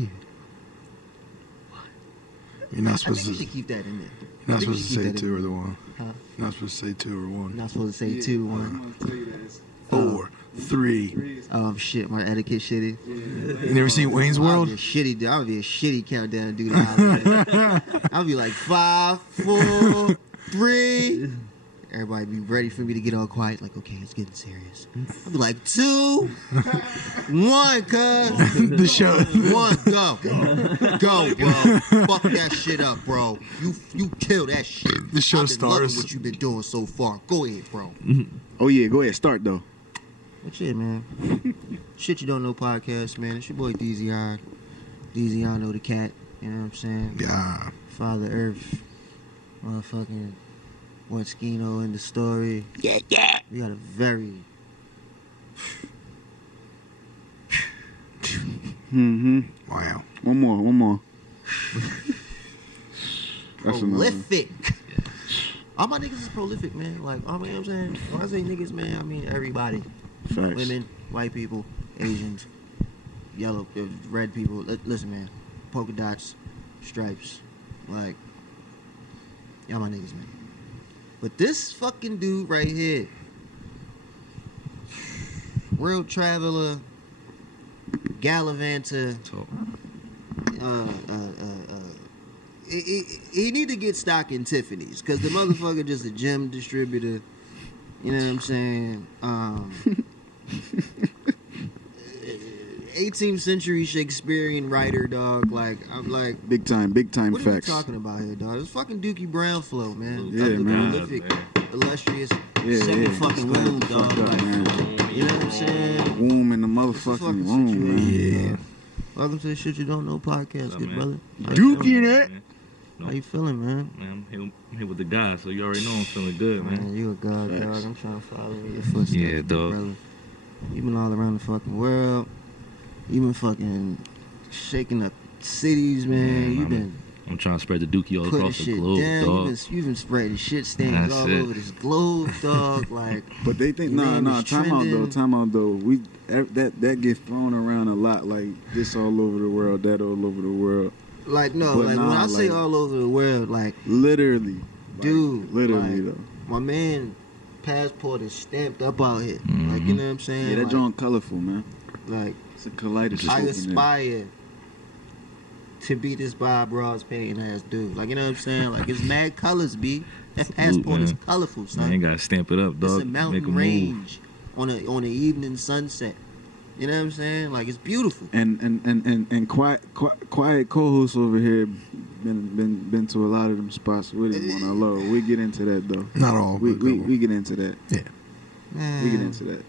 shit. You're not supposed I think to. we should keep that in there. You're not supposed to say 2 or the 1. Huh? You're not supposed to say 2 or 1. You're not supposed to say 2, 1. I'm gonna tell you that it's 4, 3. Oh shit, my etiquette shitty. You never seen Wayne's World? I'll be a shitty countdown dude. I'll be like 5, 4, 3. Everybody be ready for me to get all quiet. Like, okay, it's getting serious. I'll be like 2, 1, cuz. The show. 1, go, bro. Fuck that shit up, bro. You kill that shit. The show I've been loving stars. what you've been doing so far. Go ahead, bro. Oh yeah, go ahead, start though. What shit, man? Shit you don't know podcast, man. It's your boy DZI. DZI know the cat. You know what I'm saying? Yeah. Father Earth. Motherfucking Skino in the story. Yeah. We got a very Wow. One more. That's prolific. All my niggas is prolific, man. Like, you know what I'm saying? When I say niggas, man, I mean everybody. Facts. Women, white people, Asians, yellow, red people. Listen, man. Polka dots, stripes. Like, y'all my niggas, man. But this fucking dude right here, world traveler, gallivanter, he need to get stock in Tiffany's, because the motherfucker just a gem distributor. You know what I'm saying? 18th century Shakespearean writer, dog. Like, I'm like, big time what facts. are you talking about here, dog? It's fucking DookieBrownFlow, man. Yeah, the man. prolific, illustrious, Yeah, second yeah. fucking It's womb, fucked dog. up, Like, man. you know what I'm saying? Womb in the Fucking motherfucking womb, man. situation, Yeah. dog. Welcome to the Shit You Don't Know podcast, good man? brother. How you Dookie feeling? that. How you feeling, man? Man, I'm here with the guys, so you already know I'm feeling good, man. Man, you a god, Facts. dog. I'm trying to follow in your footsteps, Yeah, big dog. brother. You been all around the fucking world. You been fucking shaking up cities, man. You been I'm trying to spread the Dookie all putting across the shit globe, down. dog. You been spreading shit stains That's all it. over this globe, dog. Like, But they think Your name is time out trending. though. That get thrown around a lot, like this all over the world, that all over the world. like no, But like when nah, I say like- all over the world, like, Literally. dude, Literally like, though. my man passport is stamped up out here. Like, Mhm. you know what I'm saying? Yeah, that like, joint colorful, man. like, It's a kaleidoscope. I in there. aspire to be this Bob Ross paying ass dude. Like, you know what I'm saying? Like, it's mad colors, B. That Salute, passport is man. colorful, son. Man, you gotta stamp it up, It's dog. a Make mountain a move. range on an evening sunset. You know what I'm saying? Like, it's beautiful. And quiet co-host over here been to a lot of them spots with him on our low. We get into that though. Not all, We but a couple. we get into that. Man, We get into that.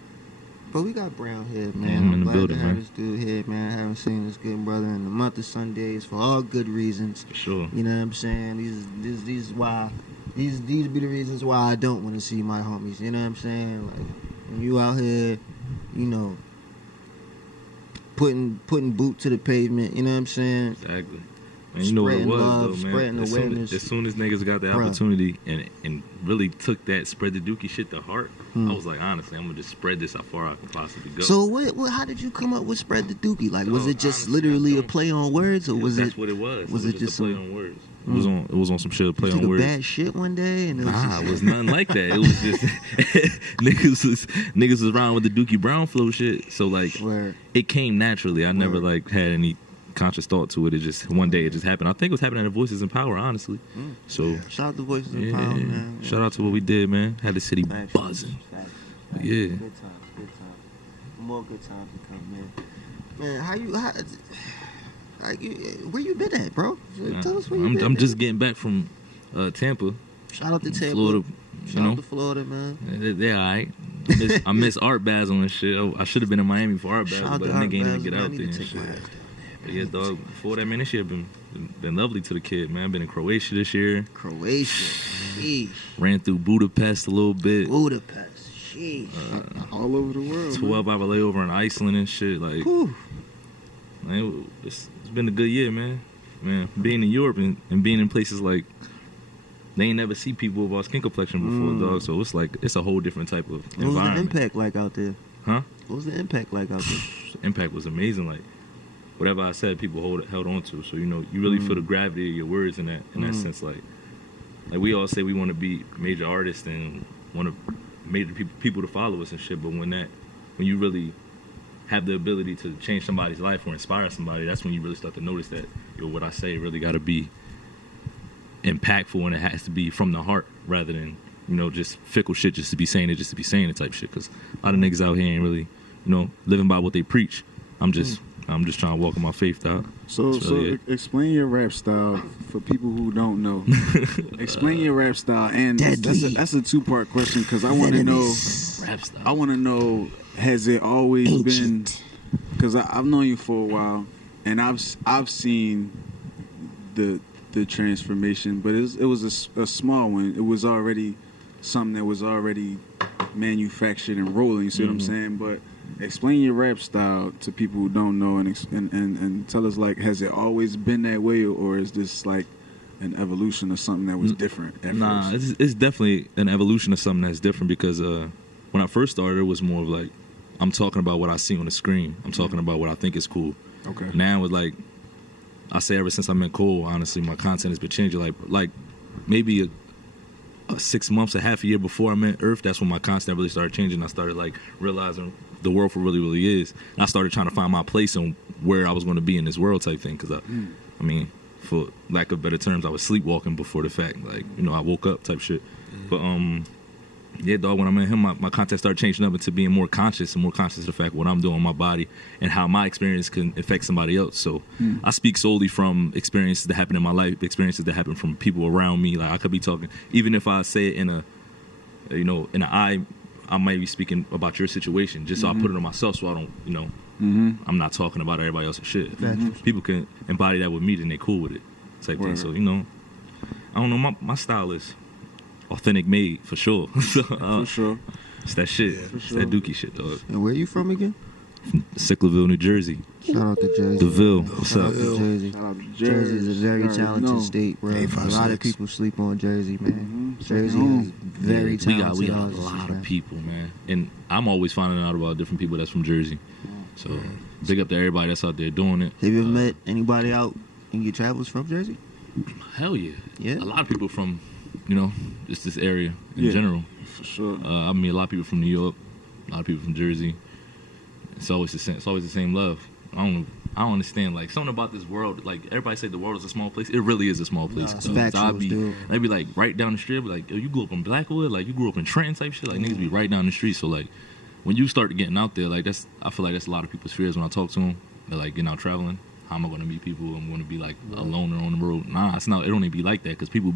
But we got Brown here, Yeah, man. I'm in I'm the glad building, to have man. this dude here, man. I haven't seen this good brother in the month of Sundays for all good reasons. For sure. You know what I'm saying? These be the reasons why I don't want to see my homies. You know what I'm saying? Like, when you out here, you know, putting boot to the pavement. You know what I'm saying? Exactly. Man, you know what it Spreading was, love, though, man. spreading awareness. As soon as niggas got the Bruh. opportunity and really took that spread the Dookie shit to heart, Hmm. I was like, honestly, I'm gonna just spread this how far I can possibly go. So how did you come up with spread the Dookie? Like, was So, it just honestly, literally I a don't- play on words, or was That's it? what it was. was it it just just a play some- on words? It was on some shit to play You on took a words. bad shit one day, and it was Nah, just, it was nothing like that. It was just niggas was around with the DookieBrownFlow shit. So like, where it came naturally. I never Word. like had any conscious thought to it. It just one day it just happened. I think it was happening at Voices in Power, honestly. So shout out to Voices yeah, of Power, man. shout out to what we did, man. Had the city Facts, buzzing. facts. Yeah. Good times. More good times to come, man. Man, where you been at, bro? Tell us where you been. I'm just getting back from Tampa, Shout out to Tampa. Florida. Shout You know, out to Florida, man. they're all right. I miss Art Basel and shit. I should have been in Miami for Art Shout Basel, out but to the Art nigga ain't even Basel, get man. I out need there to and take shit. my ass down there, But man. yeah, dog. Before that, man, this year been lovely to the kid, man. I've been in Croatia this year. Croatia. Sheesh. Ran through Budapest a little bit. Budapest. Sheesh. All over the world. 12-hour layover in Iceland and shit. Like, Whew. man, it's been a good year, man. Man, being in Europe and being in places like they ain't never see people with our skin complexion before, dog. So it's like it's a whole different type of What was the environment. impact like out there? Huh? What was the impact like out there? Impact was amazing. Like whatever I said, people held on to. So, you know, you really feel the gravity of your words in that sense. Like we all say we want to be major artists and want to major people to follow us and shit. But when you really have the ability to change somebody's life or inspire somebody, that's when you really start to notice that, yo, what I say really got to be impactful, and it has to be from the heart rather than, you know, just fickle shit just to be saying it type shit. Because a lot of niggas out here ain't really, you know, living by what they preach. I'm just trying to walk in my faith out. So explain your rap style for people who don't know. Explain your rap style, and that's a two-part question because I want to know. Rap style. I want to know, has it always been? Because I've known you for a while, and I've seen the transformation, but it was a small one. It was already something that was already manufactured and rolling. You see what I'm saying? But explain your rap style to people who don't know, and tell us, like, has it always been that way, or is this like an evolution of something that was different at first? It's definitely an evolution of something that's different because when I first started, it was more of like, I'm talking about what I see on the screen. I'm talking about what I think is cool. Okay. Now it's like, I say ever since I met Cole, honestly, my content has been changing. Like maybe a 6 months, a half a year before I met Earth, that's when my content really started changing. I started like realizing the world for really is. And I started trying to find my place on where I was going to be in this world type thing. Because I mean, for lack of better terms, I was sleepwalking before the fact. Like, you know, I woke up type shit. But yeah, dog, when I met him, my content started changing up into being more conscious of the fact what I'm doing with my body and how my experience can affect somebody else. So I speak solely from experiences that happen in my life, experiences that happen from people around me. Like, I could be talking, even if I say it in I might be speaking about your situation, just so I put it on myself, so I don't, you know, I'm not talking about everybody else's shit. People can embody that with me, then they cool with it, type thing. So, you know, I don't know, my style is authentic made for sure. So, for sure. It's that shit. It's that Dookie shit, dog. And where you from again? Sicklerville, New Jersey. Shout out to Jersey. The Ville. What's Shout up? out to Jersey. Jersey is a very talented state, bro. A lot of people sleep on Jersey, man. Jersey is very talented. We got a lot of people, man. And I'm always finding out about different people that's from Jersey. So big up to everybody that's out there doing it. Have you ever met anybody out in your travels from Jersey? Hell yeah. Yeah. A lot of people from, you know, just this area in general. For sure. I meet a lot of people from New York, a lot of people from Jersey. It's always the same. It's always the same love. I don't understand, like, something about this world. Like, everybody say the world is a small place. It really is a small place. I'd be like right down the street. I'd be like, yo, you grew up in Blackwood, like you grew up in Trenton type shit. Like, niggas be right down the street. So like, when you start getting out there, like, I feel like that's a lot of people's fears when I talk to them. They're like, getting out traveling. How am I going to meet people? I'm going to be like a loner on the road. Nah, it's not. It don't even be like that, because people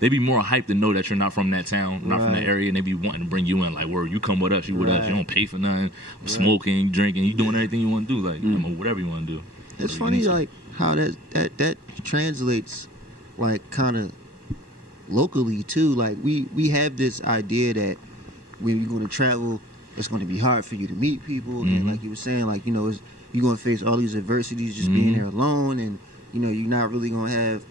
they be more hyped to know that you're not from that town, not from that area, and they be wanting to bring you in. Like, where you come with us, you with us. You don't pay for nothing. Smoking, drinking, you doing everything you want to do. Like, you know, whatever you want to do. It's funny, like, how that translates, like, kind of locally too. Like, we have this idea that when you're going to travel, it's going to be hard for you to meet people, and like you were saying, like, you know, you're going to face all these adversities just being there alone, and, you know, you're not really going to have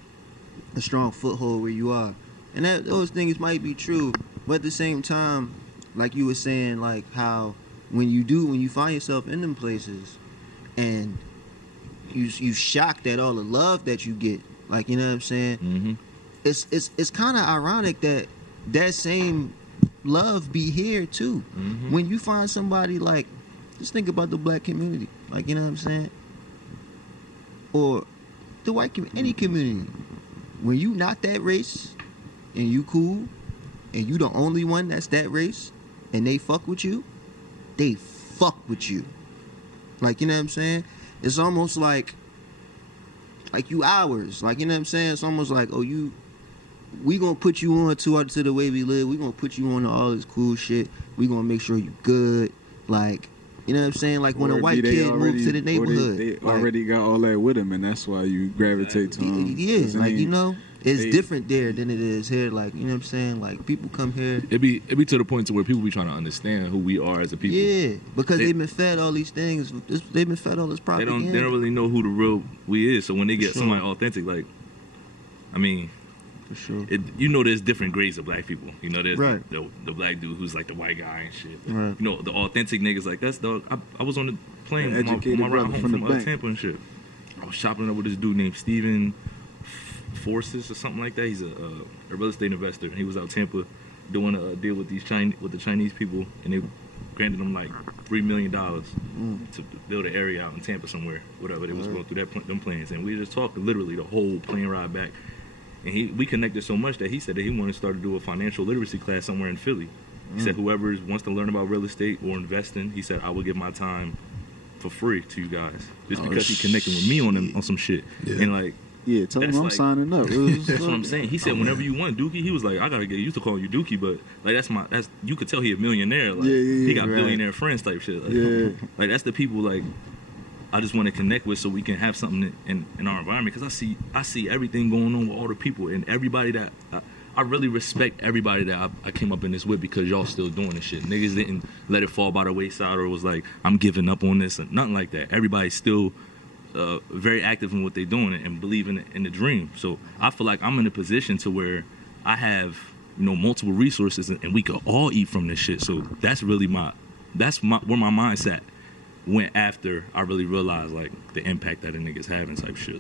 a strong foothold where you are. And those things might be true, but at the same time, like you were saying, like, how when you find yourself in them places and you shocked at all the love that you get, like, you know what I'm saying? It's kind of ironic that same love be here too. When you find somebody, like, just think about the black community, like, you know what I'm saying, or the white any community. When you not that race and you cool and you the only one that's that race and they fuck with you, they fuck with you. Like, you know what I'm saying? It's almost like you ours. Like, you know what I'm saying? It's almost like, oh, we gonna put you on to the way we live. We gonna put you on to all this cool shit. We gonna make sure you good. Like, you know what I'm saying? Like, when a white kid moves to the neighborhood, they already got all that with them, and that's why you gravitate to them. Yeah, like, you know, it's different there than it is here. Like, you know what I'm saying? Like, people come here. It be to the point to where people be trying to understand who we are as a people. Yeah, because they've been fed all these things. They've been fed all this propaganda. They don't really know who the real we is. So when they get somebody authentic, like, I mean, for sure, you know, there's different grades of black people. You know, there's right. the black dude who's like the white guy and shit. Right. You know, the authentic niggas like that's dog. I was on the plane on my ride home from Tampa and shit. was chopping it up with this dude named Steven Forces or something like that. He's a real estate investor. He was out Tampa doing a deal with the Chinese people, and they granted him like $3 million to build an area out in Tampa somewhere, whatever. They was going through them plans, and we just talked literally the whole plane ride back. And we connected so much that he said that he wanted to start to do a financial literacy class somewhere in Philly. He said whoever wants to learn about real estate or investing, he said I will give my time for free to you guys, just because he connected with me on some shit. And like, yeah, tell him I'm signing up. That's what I'm saying. He said whenever you want Dookie, he was like, I gotta get used to calling you Dookie, but like that's you could tell he a millionaire. Like he got billionaire friends type shit. Like, like that's the people like I just want to connect with so we can have something in our environment, because I see everything going on with all the people and everybody that I really respect everybody that I came up in this with, because y'all still doing this shit. Niggas didn't let it fall by the wayside or was like, I'm giving up on this, and nothing like that. Everybody's still very active in what they're doing and believing in the dream. So I feel like I'm in a position to where I have, multiple resources and we could all eat from this shit. So that's really where my mindset went after I really realized like the impact that a nigga's having type shit.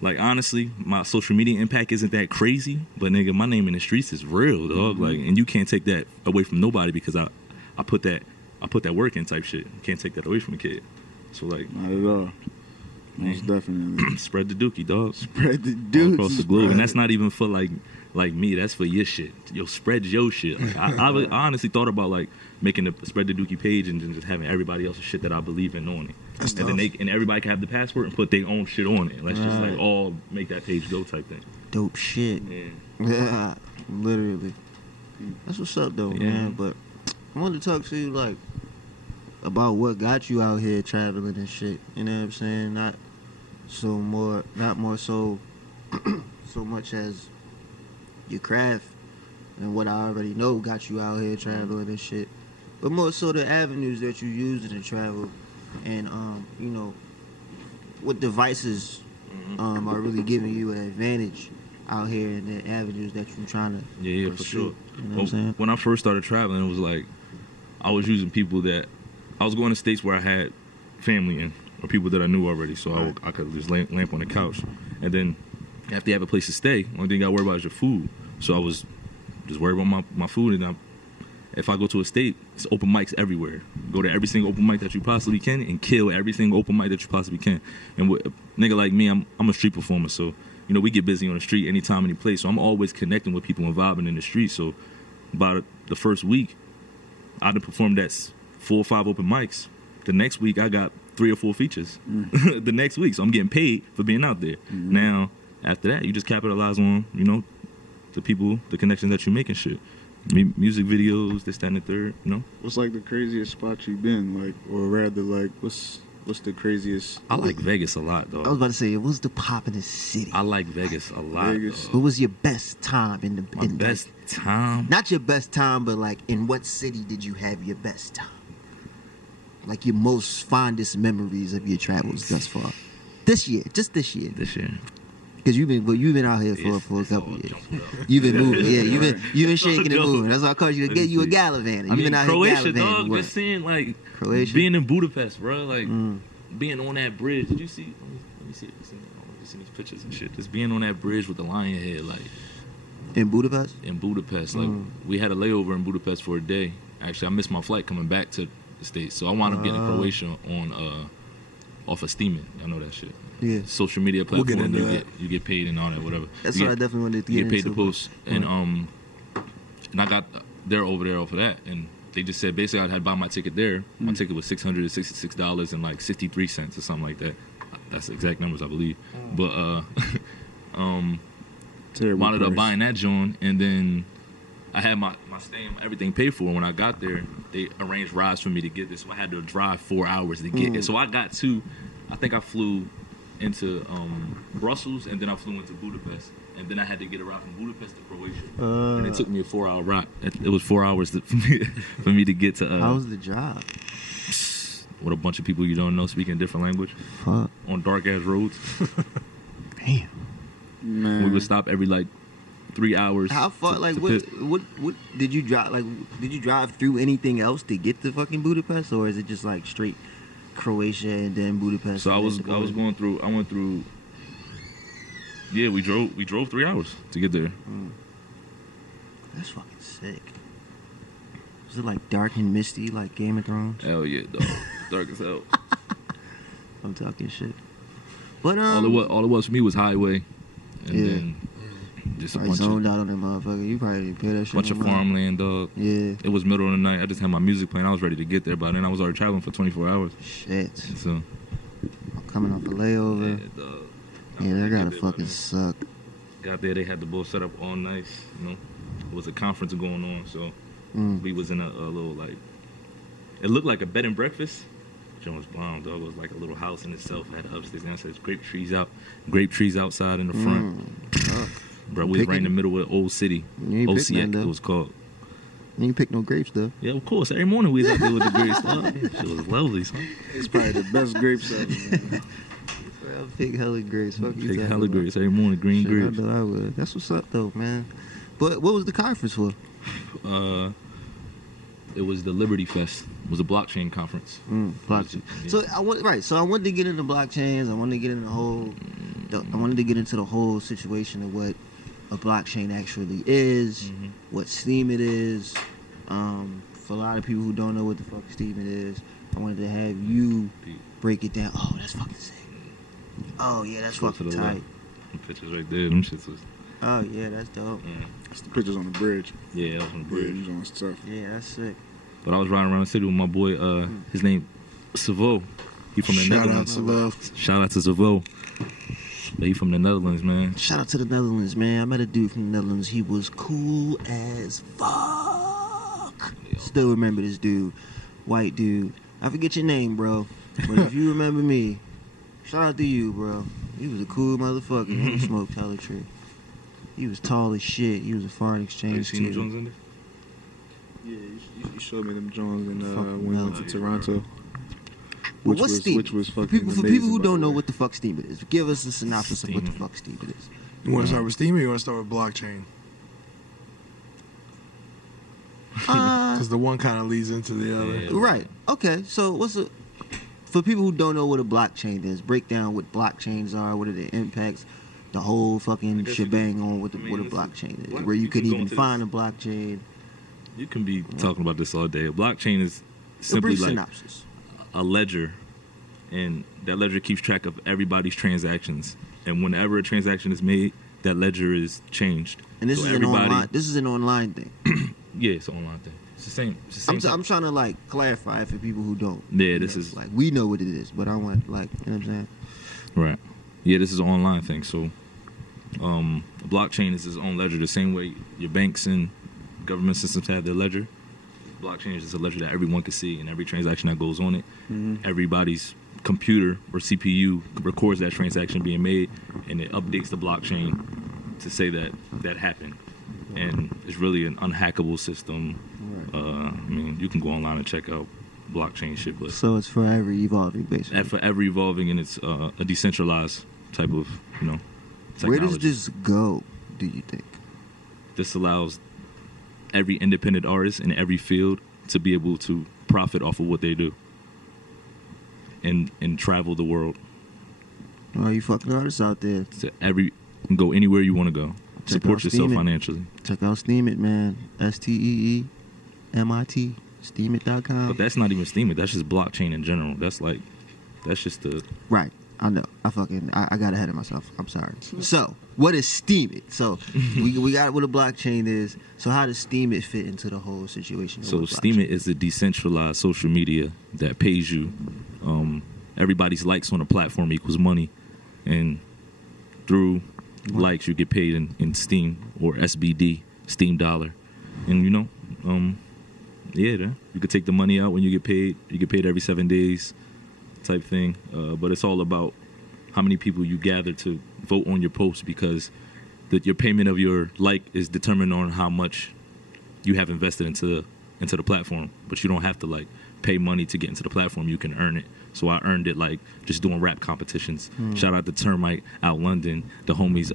Like honestly, my social media impact isn't that crazy, but nigga, my name in the streets is real, dog. Like, and you can't take that away from nobody, because I put that work in type shit. You can't take that away from a kid. So like, not at all. Most definitely. Spread the Dookie, dog. Spread the Dookie. All across the globe. And that's not even for like me, that's for your shit. Yo, spread your shit. Like, I honestly thought about like making a Spread the Dookie page and just having everybody else's shit that I believe in on it. That's and then everybody can have the password and put their own shit on it. Let's just like all make that page go type thing. Dope shit. Yeah. Literally. That's what's up though, man. But I wanted to talk to you like about what got you out here traveling and shit. You know what I'm saying? Not more so so much as your craft and what I already know got you out here traveling and shit, but more so the avenues that you use to travel, and what devices are really giving you an advantage out here in the avenues that you're trying to pursue. For sure. You know what I'm saying? When I first started traveling, it was like I was using people that I was going to states where I had family in, or people that I knew already, so I could just lamp on the couch. And then after you have a place to stay, only thing you got to worry about is your food. So I was just worried about my food, and if I go to a state, it's open mics everywhere. Go to every single open mic that you possibly can and kill every single open mic that you possibly can. And with a nigga like me, I'm a street performer, so we get busy on the street anytime, any place. So I'm always connecting with people and vibing in the street. So about the first week, I done performed at 4 or 5 open mics. The next week, I got 3 or 4 features. The next week, so I'm getting paid for being out there. Now, after that, you just capitalize on the people, the connections that you make and shit. Music videos, this, that, and the third. What's like the craziest spot you've been, like, or rather, like, what's the craziest? I like Vegas a lot, though. I was about to say, what's the poppin'est city? I like Vegas a lot. Vegas. What was your best time in the best time? Not your best time, but like in what city did you have your best time? Like your most fondest memories of your travels thus far. This year, just this year. This year. Because you've been out here for a couple years. You've been moving, you've been shaking and moving. That's why I called you to get you a gallivanter. You've been out Croatia, here dog. Just seeing like Croatia? Being in Budapest, bro. Like being on that bridge. Did you see? Let me see. Just see these pictures and shit. Just being on that bridge with the lion head, like in Budapest. In Budapest, like we had a layover in Budapest for a day. Actually, I missed my flight coming back to the States, so I wound up getting to Croatia on off of Steaming. I know that shit. Yeah. Social media platform. We'll get into that. You get paid and all that, whatever. That's what I definitely wanted to get into. You get paid to post, and I got over there off of that, and they just said basically I had to buy my ticket there. My ticket was $666 and like 63 cents or something like that. That's the exact numbers, I believe. But wound up buying that joint, and then I had my stay and everything paid for. When I got there, they arranged rides for me to get this. So I had to drive 4 hours to get it. So I got I think I flew into Brussels, and then I flew into Budapest, and then I had to get a ride from Budapest to Croatia, and it took me a 4-hour ride. It was 4 hours for me to get to. How was the job? With a bunch of people you don't know speaking a different language. Fuck. On dark ass roads. Damn. Man. We would stop every like 3 hours. How far? Like what did you drive? Like did you drive through anything else to get to fucking Budapest, or is it just like straight Croatia and then Budapest. So I and was then going through. I went through. Yeah, we drove 3 hours to get there. That's fucking sick. Was it like dark and misty like Game of Thrones? Hell yeah, dog. Dark as hell. I'm talking shit. But All it was for me was highway, and Yeah. then just a I bunch zoned of out on that motherfucker. You probably didn't pay that shit. no mind. farmland, dog. Yeah. It was middle of the night. I just had my music playing. I was ready to get there. By then, I was already traveling for 24 hours. Shit. So, I'm coming off a layover. yeah, dog. Yeah, that gotta Get there, fucking man. suck. Got there, they had the boat set up all nice. You know, there was a conference going on, so we was in a little like. It looked like a bed and breakfast. Jones was bomb, dog. It was like a little house in itself. Had upstairs, downstairs, grape trees outside in the front. Fuck. Bro, we was right in the middle of Old City. You ain't pick none, OCX, though. it was called. You ain't pick no grapes though. Yeah, of course. Every morning we was out there with the grapes. Dog. Shit was lovely, son. It's probably the best grapes ever. Man. I'll pick hella grapes. Fuck you Take talking hella about? grapes every morning, green Shit, grapes. I know I would. That's what's up though, man. But what was the conference for? It was the Liberty Fest. It was a blockchain conference. Blockchain. Yeah. So I wanted to get into blockchains. I wanted to get into I wanted to get into the whole situation of what a blockchain actually is, what Steam it is. For a lot of people who don't know what the fuck Steam it is, I wanted to have you break it down. Oh, that's fucking sick. Oh yeah, that's Go to fucking the tight. left. Them pictures right there. Them shits was. Oh yeah, that's dope. That's the pictures on the bridge. Yeah, that was on the bridge. Bridge on stuff. Yeah, that's sick. But I was riding around the city with my boy. His name, Savo. He from the Shout out Netherlands. to Love. Shout out to Savo. But he from the Netherlands, man. Shout out to the Netherlands, man. I met a dude from the Netherlands. He was cool as fuck. Still remember this dude. White dude. I forget your name, bro. But if you remember me, shout out to you, bro. He was a cool motherfucker. He smoked hella tree. He was tall as shit. He was a foreign You exchange seen the student. Jones in there? Yeah, you showed me them Jones and Fucking when we went hell. to Toronto. But what's Steam? Which was fucking for people amazing, who by don't the know way. what the fuck Steam it is, give us a synopsis of what the Steam. fuck Steam it is. You want to start with Steam or you want to start with blockchain? Because the one kind of leads into the other. Yeah. Right. Okay. So for people who don't know what a blockchain is, break down what blockchains are, what are their impacts, the whole fucking guess you shebang on what I mean, what a listen, blockchain is, what- where you you could can go even into find a blockchain. You can be talking about this all day. A blockchain is A simply brief like synopsis. a ledger, and that ledger keeps track of everybody's transactions. And whenever a transaction is made, that ledger is changed. And this So is an online. This is an online thing. Yeah, it's an online thing. It's the same. It's the same. I'm trying to like clarify it for people who don't. Yeah, You this know, is like we know what it is, but I want like you know what I'm saying. right. Yeah, this is an online thing. So, a blockchain is its own ledger. The same way your banks and government systems have their ledger. Blockchain is just a ledger that everyone can see, and every transaction that goes on it, everybody's computer or CPU records that transaction being made, and it updates the blockchain to say that that happened. And it's really an unhackable system. Right. I mean, you can go online and check out blockchain shit, but So it's forever evolving, basically. forever evolving, and it's a decentralized type of technology. Where does this go? Do you think? This allows every independent artist in every field to be able to profit off of what they do and travel the world. Oh, you fucking artists out there. To go anywhere you want to go. Check Support out yourself Steemit. financially. Check out Steam It, man. STEEMIT. Steemit.com. But that's not even Steemit. That's just blockchain in general. That's just the Right. I know. I got ahead of myself. I'm sorry. So, what is Steam It? So, we got what a blockchain is. So, how does Steam It fit into the whole situation? of So what Steemit is a decentralized social media that pays you. Everybody's likes on a platform equals money, and through likes you get paid in Steam or SBD, Steam dollar, and you could take the money out when you get paid. You get paid every 7 days, type thing. But it's all about how many people you gather to vote on your post, because your payment of your like is determined on how much you have invested into the platform. But you don't have to pay money to get into the platform. You can earn it. So I earned it just doing rap competitions. Shout out to Termite out London, the homies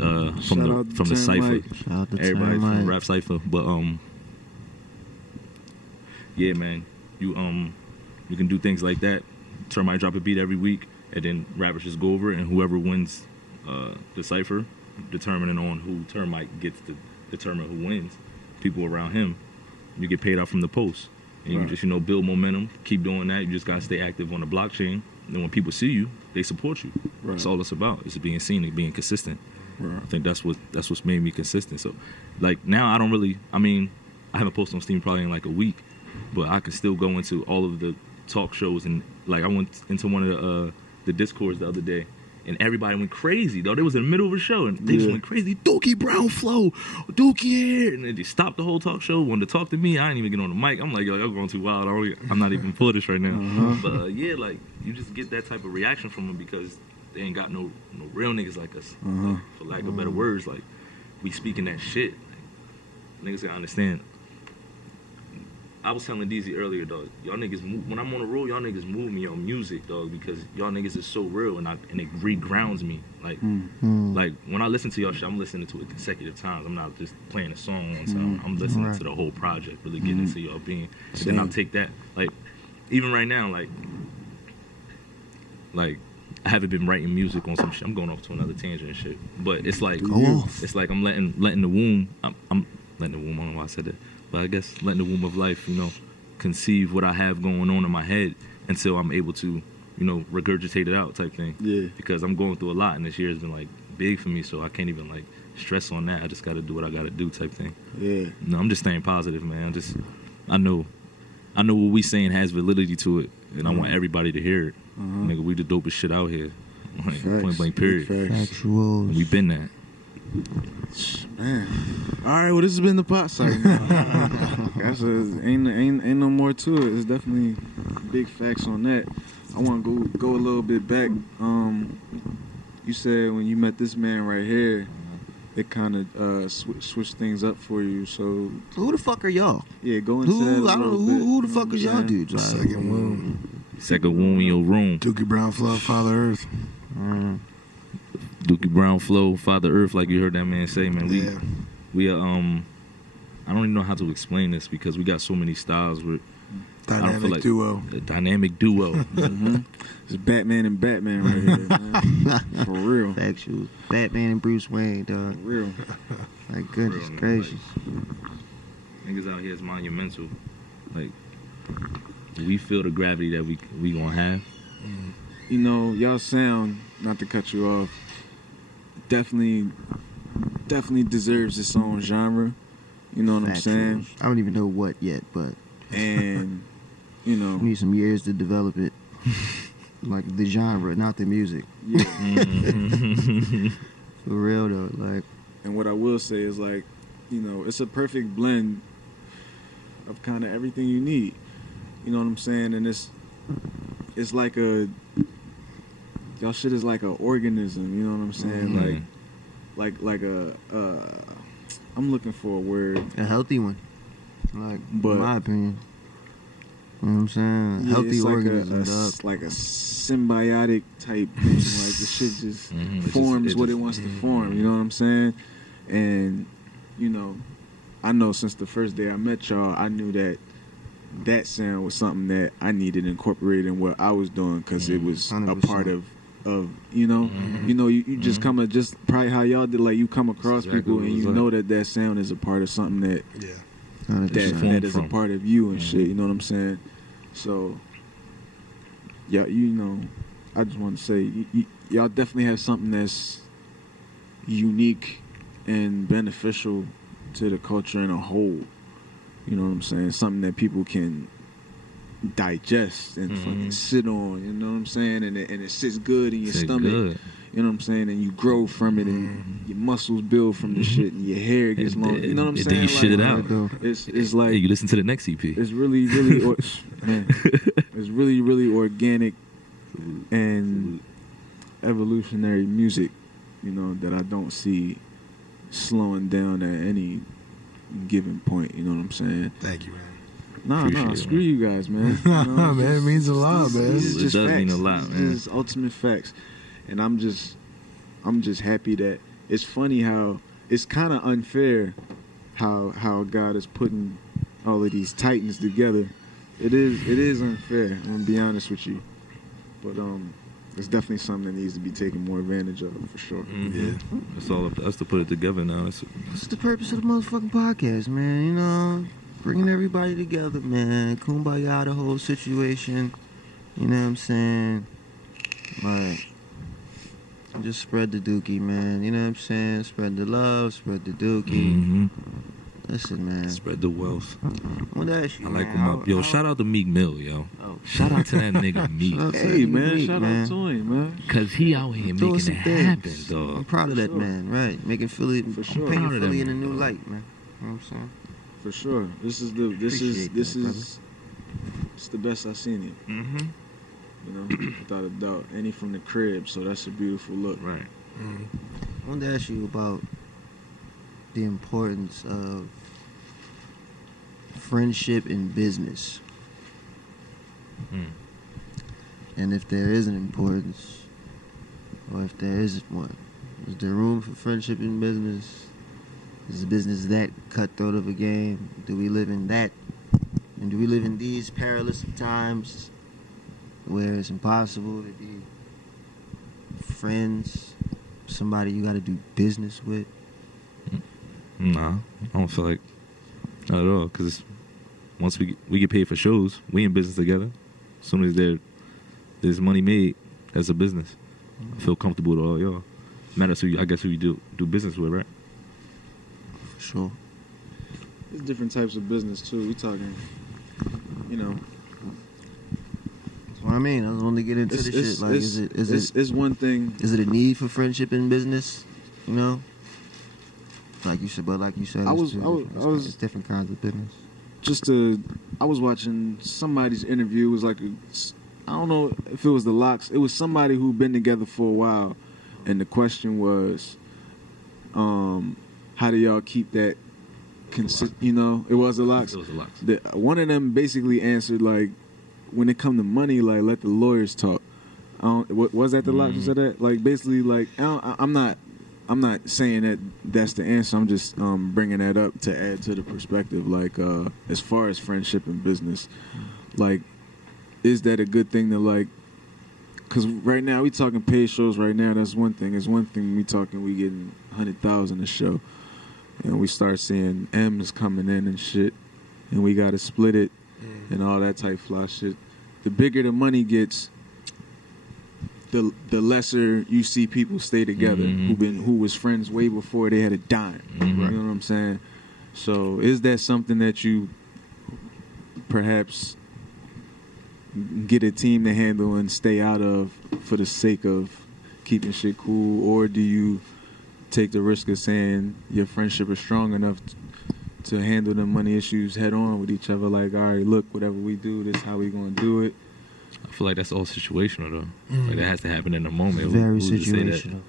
from the cipher. Shout out to Everybody Termite. from Rap Cipher. But yeah, man, you can do things like that. Termite drop a beat every week, and then rappers just go over it, and whoever wins the cipher, determining on who Termite gets to determine who wins, people around him, you get paid out from the post. And you just, build momentum, keep doing that. You just got to stay active on the blockchain. And then when people see you, they support you. Right. That's all it's about. It's being seen and being consistent. Right. I think that's what's made me consistent. So, like, now I don't really, I haven't posted on Steam probably in like a week, but I can still go into all of the talk shows. And, like, I went into one of the Discords the other day, and everybody went crazy, though. They was in the middle of a show, and they just went crazy. DookieBrownFlow, Dookie here. And then they stopped the whole talk show, wanted to talk to me. I didn't even get on the mic. I'm like, yo, y'all going too wild. I'm not even for this right now. But, yeah, like, you just get that type of reaction from them because they ain't got no real niggas like us. Like, for lack of better words, like, we speaking that shit. Like, niggas gotta understand. I was telling DZ earlier, dog, y'all niggas move, when I'm on the road, y'all niggas move me on music, dog, because y'all niggas is so real and it regrounds me. Like, like when I listen to y'all shit, I'm listening to it consecutive times. I'm not just playing a song on time. I'm listening to the whole project, really getting into y'all being. And then I'll take that, like, even right now, like I haven't been writing music on some shit. I'm going off to another tangent and shit. But it's like, I'm letting the womb. I'm letting the womb. I don't know why I said that. But I guess letting the womb of life, conceive what I have going on in my head until I'm able to, regurgitate it out type thing. Yeah. Because I'm going through a lot, and this year has been, like, big for me, so I can't even, like, stress on that. I just got to do what I got to do type thing. Yeah. No, I'm just staying positive, man. I know what we saying has validity to it, and I want everybody to hear it. Nigga, we the dopest shit out here. Like, point blank, period. Factuals. We been that. Man. All right, well, this has been the pot side. Guess ain't no more to it. It's definitely big facts on that. I want to go a little bit back. You said when you met this man right here, it kind of switched things up for you. So who the fuck are y'all? Yeah, go into that. I don't know who the fuck is y'all dudes. Like, Second womb. Second womb in your room. DookieBrownFlow, Father Earth. DookieBrownFlow, Father Earth, like you heard that man say, man. We I don't even know how to explain this because we got so many styles. Dynamic duo. A dynamic duo. It's Batman and Batman right here, man. For real. Factual. Batman and Bruce Wayne, dog. For real. Like, goodness gracious. Niggas out here is monumental. Like, we feel the gravity that we gonna have. Y'all sound, not to cut you off, definitely deserves its own genre. You know what I'm saying? I don't even know what yet, but and we need some years to develop it. Like the genre, not the music. Yeah. For real though, like. And what I will say is, like, it's a perfect blend of kind of everything you need. You know what I'm saying? And it's like y'all shit is like an organism. You know what I'm saying? Like a I'm looking for a word. A healthy one. Like, in my opinion. You know what I'm saying? Yeah, healthy it's organism, it's like a symbiotic type thing. Like, the shit just forms what it wants to form. You know what I'm saying? And, I know since the first day I met y'all, I knew that sound was something that I needed incorporated in what I was doing because it was 100%. A part of you just come just probably how y'all did, like, you come across people and you know that sound is a part of something that that is a part of you and shit. You know what I'm saying? So yeah, I just want to say y'all definitely have something that's unique and beneficial to the culture in a whole. You know what I'm saying? Something that people can digest and fucking sit on. You know what I'm saying? And it sits good in your stomach. Good. You know what I'm saying? And you grow from it, and your muscles build from the shit, and your hair gets long. You know what I'm saying? Then you shit it out. It's like, hey, you listen to the next EP. It's really, really, it's really, really organic and evolutionary music. That I don't see slowing down at any given point. You know what I'm saying? Thank you, man. No, screw you guys, man. Man, it means a lot, man. It does mean a lot, man. It's ultimate facts. And I'm just happy that it's funny how it's kind of unfair how God is putting all of these titans together. It is unfair. I'm gonna be honest with you. But it's definitely something that needs to be taken more advantage of for sure. Yeah, it's all up to us to put it together now. It's the purpose of the motherfucking podcast, man. You know, bringing everybody together, man. Kumbaya, the whole situation. You know what I'm saying? Like, just spread the dookie, man. You know what I'm saying? Spread the love, spread the dookie. Listen, man. Spread the wealth. Well, that's you, I like man. him up. Yo, shout out to Meek Mill, yo. Oh. Shout out to that nigga Meek. Hey, man, shout out to him, man. Cause he out here Doing making some it things. happen, dog. I'm proud of that man, right? Making Philly, For sure. painting Proud of Philly that in a man, new dog. light, man. You know what I'm saying? For sure. This is it's the best I've seen him. You know, without a doubt. And he from the crib, so that's a beautiful look. Right. I wanted to ask you about the importance of friendship in business. And if there is an importance, or if there isn't one, is there room for friendship in business? Is business that cutthroat of a game? Do we live in that? And do we live in these perilous times where it's impossible to be friends, somebody you got to do business with? Nah, I don't feel like not at all. Cause once we get paid for shows, we in business together. As soon as there's money made, that's a business. I feel comfortable with all y'all. Matters who I guess who you do business with, right? For sure. There's different types of business too. We talking, you know. That's what I mean. I was wanting to get into this shit. Like, it's one thing. Is it a need for friendship in business? You know, like you said, it's different kinds of business. I was watching somebody's interview. It was like I don't know if it was the Locks. It was somebody who'd been together for a while, and the question was, how do y'all keep that you know, it was the Locks. It was the Locks. One of them basically answered, like, when it come to money, like, let the lawyers talk. Was that the Locks who said that? Like, basically, like, I'm not saying that that's the answer. I'm just bringing that up to add to the perspective. Like, as far as friendship and business, like, is that a good thing to, like, because right now we talking paid shows right now. That's one thing. It's one thing we talking we getting 100,000 a show. And we start seeing M's coming in and shit, and we got to split it and all that type fly shit. The bigger the money gets, the lesser you see people stay together who was friends way before they had a dime. You know what I'm saying? So is that something that you perhaps get a team to handle and stay out of for the sake of keeping shit cool, or do you take the risk of saying your friendship is strong enough to handle the money issues head on with each other? Like, all right, look, whatever we do, this is how we gonna do it. I feel like that's all situational though. Like that has to happen in the moment. Very Who's to say situational.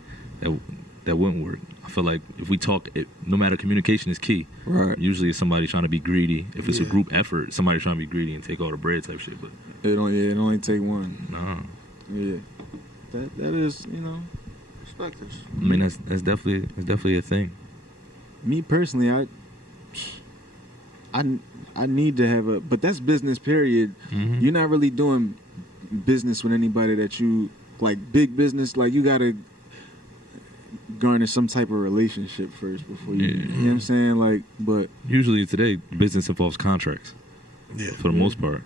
That wouldn't work. I feel like if we talk, no matter, communication is key. Right. Usually it's somebody trying to be greedy. If it's a group effort, somebody trying to be greedy and take all the bread type shit. But it only take one. nah. Yeah. That is, you know. Perspectives. I mean that's definitely a thing. Me personally, I need to have but that's business period. You're not really doing business with anybody that you like, big business. Like, you gotta garner some type of relationship first before you you know what I'm saying? Like, but Usually today business involves contracts. Yeah. For the most part.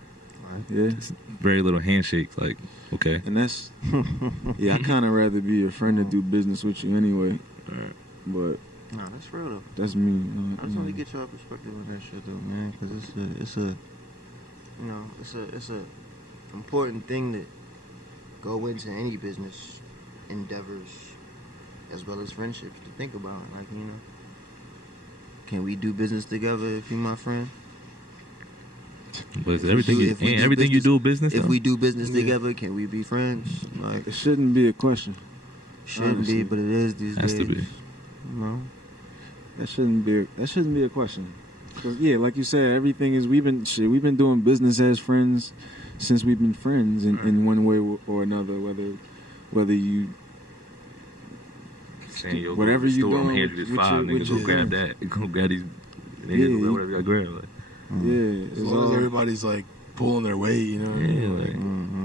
yeah. It's very little handshakes, like, okay. And that's I kinda rather be your friend to do business with you anyway. But Nah, that's real though. that's me. I just want to get your perspective on that shit though, man, because it's a important thing that go into any business endeavors as well as friendships to think about. Like, you know, can we do business together if you're my friend? But everything you do business. If though? we do business together, can we be friends? Like, It shouldn't be a question. shouldn't honestly. be, but it is these Has days. to be. You know? That shouldn't be a question. 'Cause, yeah, like you said, everything is we've been doing business as friends since we've been friends in one way or another. Whether you Saying, yo, whatever go to the you store, I'm doing handing this with five your- niggas, with go your grab friends. that, go grab these, Yeah, niggas, whatever you got grab. Like, yeah, As it's long as all everybody's like pulling their weight, you know. Yeah, like,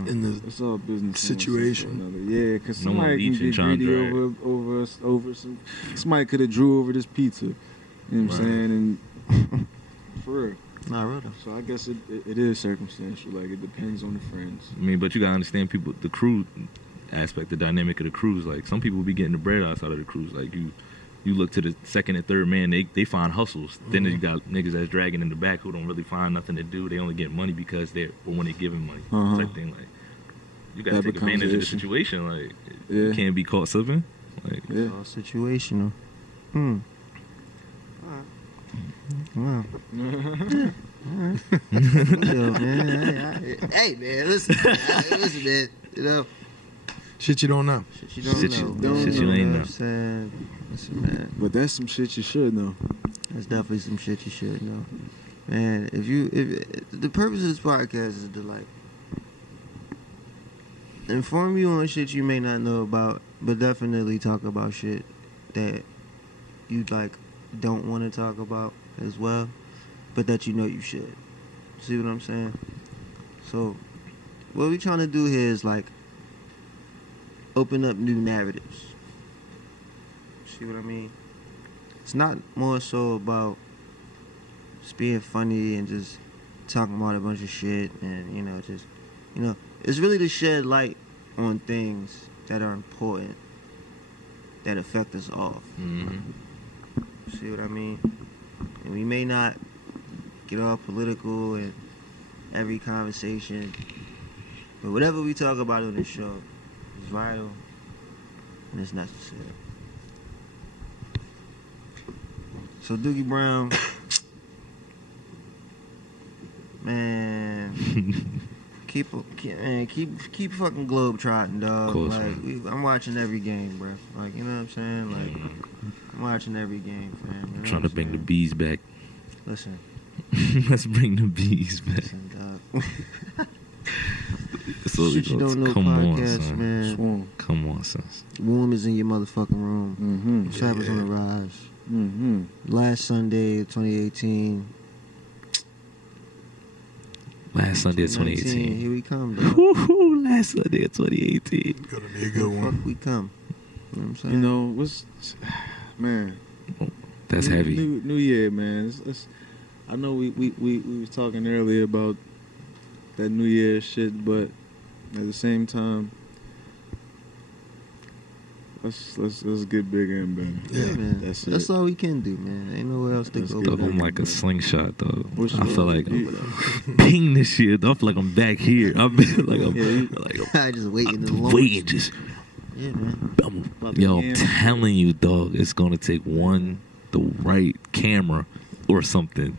In the It's all business situation. Yeah, because No one somebody can leeching, get trying to greedy drag. over some. Somebody could have drew over this pizza. You know what I'm saying? And for real. Nah, real though. So I guess it is circumstantial. Like it depends on the friends. I mean, but you gotta understand people, the crew aspect, the dynamic of the crews. Like some people be getting the bread outside of the crews. Like you look to the second and third man, they find hustles. Then you got niggas that's dragging in the back who don't really find nothing to do. They only get money because they're or when they give him money type thing. Like you gotta That take becomes advantage an of the issue. situation. Like Yeah. you can't be caught slipping. Like Yeah. All situational. Wow. Alright. Yo, man. Hey, man, listen, man. You know, Shit you don't know. shit you don't Shit know. you- shit you ain't know. know. What I'm saying? Listen, man. But that's some shit you should know. That's definitely some shit you should know. Man, if the purpose of this podcast is to like inform you on shit you may not know about, but definitely talk about shit that you like don't want to talk about as well, but that you know you should. See what I'm saying? So what we trying to do here is like open up new narratives. See what I mean? It's not more so about just being funny and just talking about a bunch of shit and, it's really to shed light on things that are important that affect us all. See what I mean? And we may not get all political in every conversation, but whatever we talk about on this show is vital and it's necessary. So Dookie Brown, man, keep fucking globe trotting, dog. Of course, like man. I'm watching every game, bro. Like you know what I'm saying? Like I'm watching every game, fam. You know trying what to bring I'm the saying? bees back. Listen, Let's bring the bees back. listen, dog. So Shit you don't know come on, podcast, son. man. Swarm. Come on, son. Womb is in your motherfucking room. Mm-hmm. Trappers on the rise. Mm-hmm. Last Sunday, 2018. Last Sunday of 2018. Here we come, dog. Woo-hoo, last Sunday of 2018. Gonna be a good one. Fuck we come. You know what I'm saying? You know man. That's heavy. New year, man. I know we was talking earlier about that New Year shit, but at the same time, let's get bigger and better. Yeah, man. That's That's it. all we can do, man. Ain't nowhere else to Let's go. get Dog, with I'm that. like a slingshot, though. What's I feel like you- I'm ping this shit. I feel like I'm back here. I've been like I just waiting to I'm launch. waiting. Just Yeah, man. About to yo, I'm end. telling you, dog. It's gonna take the right camera or something.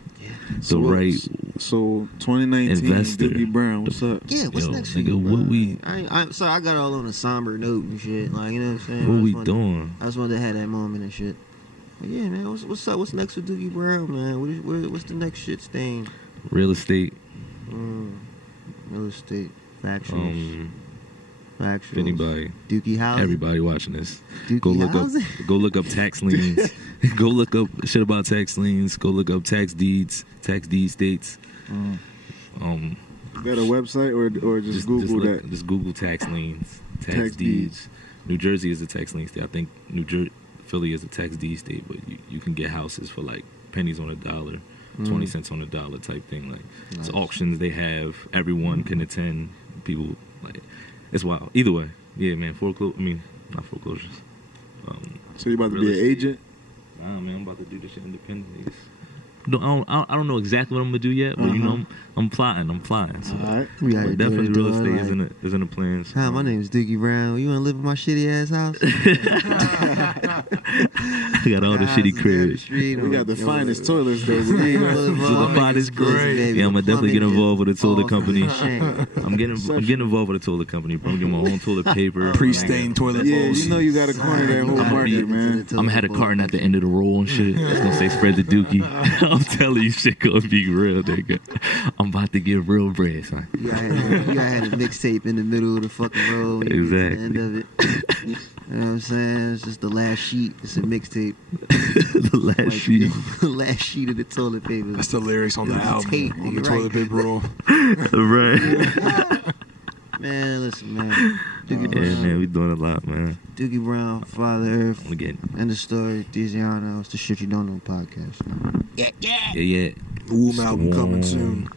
The right. So 2019, Investor. Dookie Brown, what's up? Yeah, what's Yo, next for nigga, you, what bro? we- I got all on a somber note and shit. Like, you know what I'm saying? What I we just wanted- doing? I just wanted to have that moment and shit. But yeah, man, what's up? What's next for Dookie Brown, man? What's the next shit stain? Real estate. Real estate. Factuals. Factuals. If anybody, Dookie Housing. everybody watching this, Dookie go look Housing. up. Go look up tax liens. Go look up shit about tax liens. Go look up tax deeds. Tax deed states. Is that a website or just Google look- that? Just Google tax liens, tax, Tax deeds. deeds. New Jersey is a tax lien state. I think Philly is a tax deed state, but you can get houses for like pennies on a dollar, 20 cents on a dollar type thing. Like it's Nice. auctions they have. Everyone can attend. People like it's wild. Either way, yeah, man. Not foreclosures. So you about to Real be an estate. agent? Nah, man, I'm about to do this shit independently. I don't know exactly what I'm gonna do yet, but you know, I'm plotting. So All right. We out but here definitely doing real it, estate like, is in the plans. Hi, my name is Dookie Brown. You wanna live in my shitty ass house? I got all the shitty cribs. We got the finest toilets though. So the pot is great. Yeah, I'm gonna definitely get involved with a toilet company. Shame. I'm getting involved with a toilet company. Bro. I'm getting my own toilet paper. Pre-stained toilet Yeah, bowls. you know you got to corner that whole I'm market, man. I'm gonna have a carton at the end of the roll and shit. It's gonna say spread the dookie. I'm telling you, shit gonna be real, nigga. I'm about to get real bread, son. You gotta have a mixtape in the middle of the fucking road. Exactly. At the end of it. You know what I'm saying? It's just the last sheet. It's a mixtape. The last sheet. The last sheet of the toilet paper. That's the lyrics on the album. Tape, on the right. toilet paper roll. Right. Man, listen, man. Dookie Yeah, Brown. man, we doing a lot, man. Dookie Brown, Father Earth. Again. End of story. Tiziano. It's the Shit You Don't Know podcast. Yeah. Womb album coming soon.